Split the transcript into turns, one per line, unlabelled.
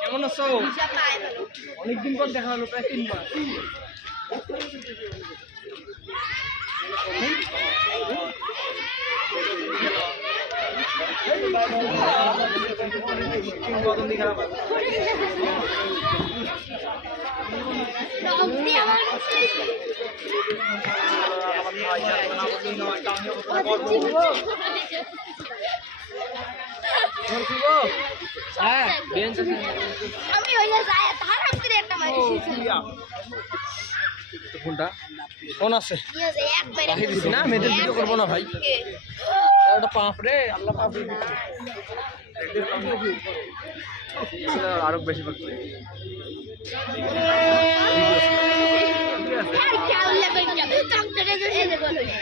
কেমন আছো? অনেকদিন পর দেখা হলো প্রায় তিন মাস। আছে ফোনটা ফোন আছে না মেয়েদের ভিডিও করব না ভাই ওটা পাপ রে আল্লাহ আরও বেশি সম্ভাবনা